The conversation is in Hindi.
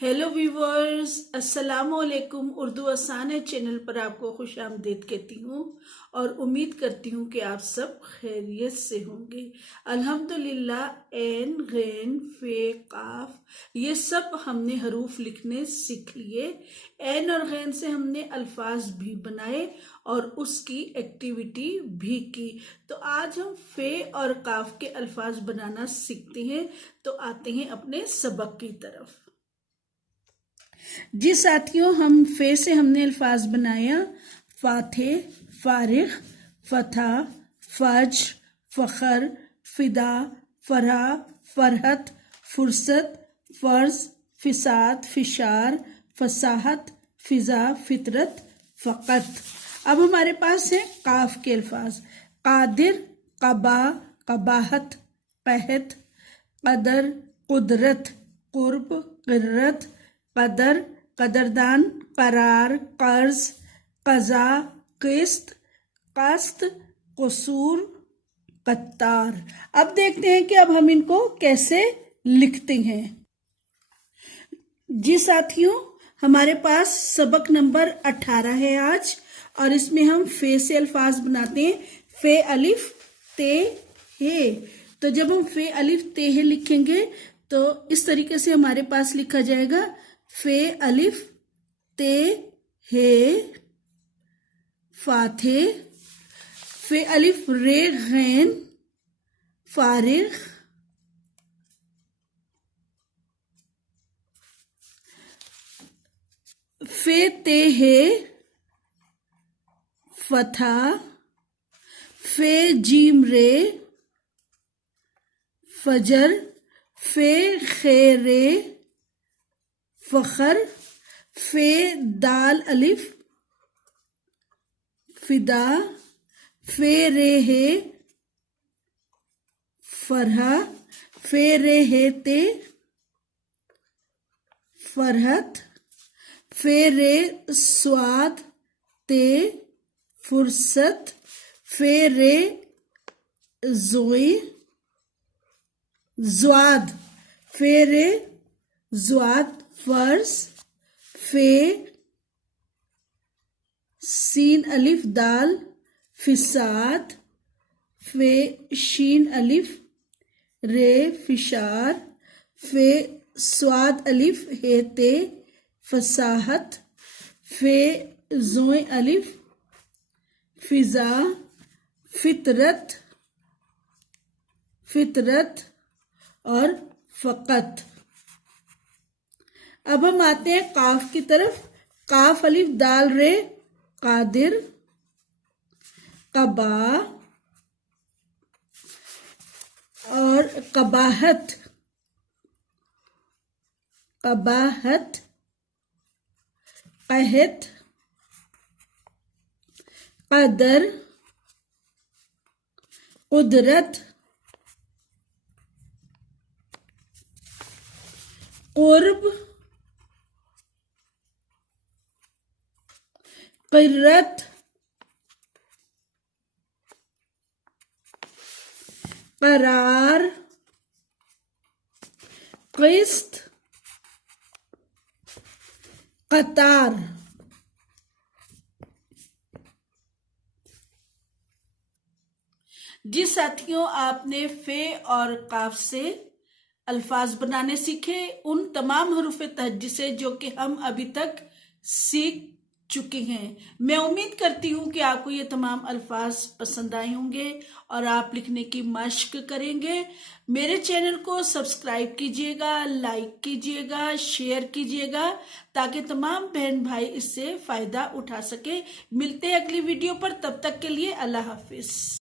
हेलो व्यूवर्स, अस्सलाम वालेकुम। उर्दू आसान है चैनल पर आपको खुशामदीद कहती हूँ और उम्मीद करती हूँ कि आप सब खैरियत से होंगे। अल्हम्दुलिल्लाह ऐन गैन फे काफ ये सब हमने हरूफ लिखने सीख लिए। ऐन और गैन से हमने अल्फाज भी बनाए और उसकी एक्टिविटी भी की। तो आज हम फे और काफ के अल्फाज बनाना सीखते हैं। तो आते हैं अपने सबक की तरफ। जी साथियों, हम फे से हमने अल्फाज बनाया फाथे, फारिग, फथा, फज, फखर, फिदा, फरहा, फरहत, फुर्सत, फर्ज, फिसाद, फिशार, फसाहत, फिजा, फितरत, फ़कत। अब हमारे पास है काफ के अल्फाज कादिर, कबा, कबाहत, कहत, कदर, कुदरत, कुर्ब, क़िर्रत, कदर, कदरदान, करार, कर्ज, कज़ा, किस्त, कस्त, कसूर, कत्तार। अब देखते हैं कि अब हम इनको कैसे लिखते हैं। जी साथियों, हमारे पास सबक नंबर 18 है आज और इसमें हम फे से अल्फाज बनाते हैं। फे अलिफ ते हे। तो जब हम फे अलिफ ते हे लिखेंगे तो इस तरीके से हमारे पास लिखा जाएगा फे अलिफ ते हे फाथे, फे अलिफ रे गैन फारिग, फे ते हे फथा, फे जीम रे फजर, फे खे रे फखर, फे दाल अलिफ फिदा, फे रे हे फरहा, फे रे हे ते फरहत, फे रे स्वाद ते फुर्सत, फे रे जोई ज्वाद, फे रे ज्वाद फर्ज, फे सीन अलिफ दाल फिसाद, फे शीन अलिफ रे फिशार, फे स्वाद अलिफ हेते फसाहत, फे जोए अलिफ फिजा, फितरत, फितरत और फ़कत। अब हम आते हैं काफ की तरफ। काफ अलिफ दाल रे कादिर, कबा और कबाहत, कबाहत, कहत, कदर, कुदरत, कुर्ब, क़िर्रत, करार, किस्त, कतार। जी साथियों, आपने फे और काफ से अल्फाज बनाने सीखे उन तमाम हरूफ तहज्जुद से जो कि हम अभी तक सीख चुके हैं। मैं उम्मीद करती हूँ कि आपको ये तमाम अल्फाज पसंद आए होंगे और आप लिखने की मश्क करेंगे। मेरे चैनल को सब्सक्राइब कीजिएगा, लाइक कीजिएगा, शेयर कीजिएगा ताकि तमाम बहन भाई इससे फायदा उठा सके। मिलते हैं अगली वीडियो पर, तब तक के लिए अल्लाह हाफिज।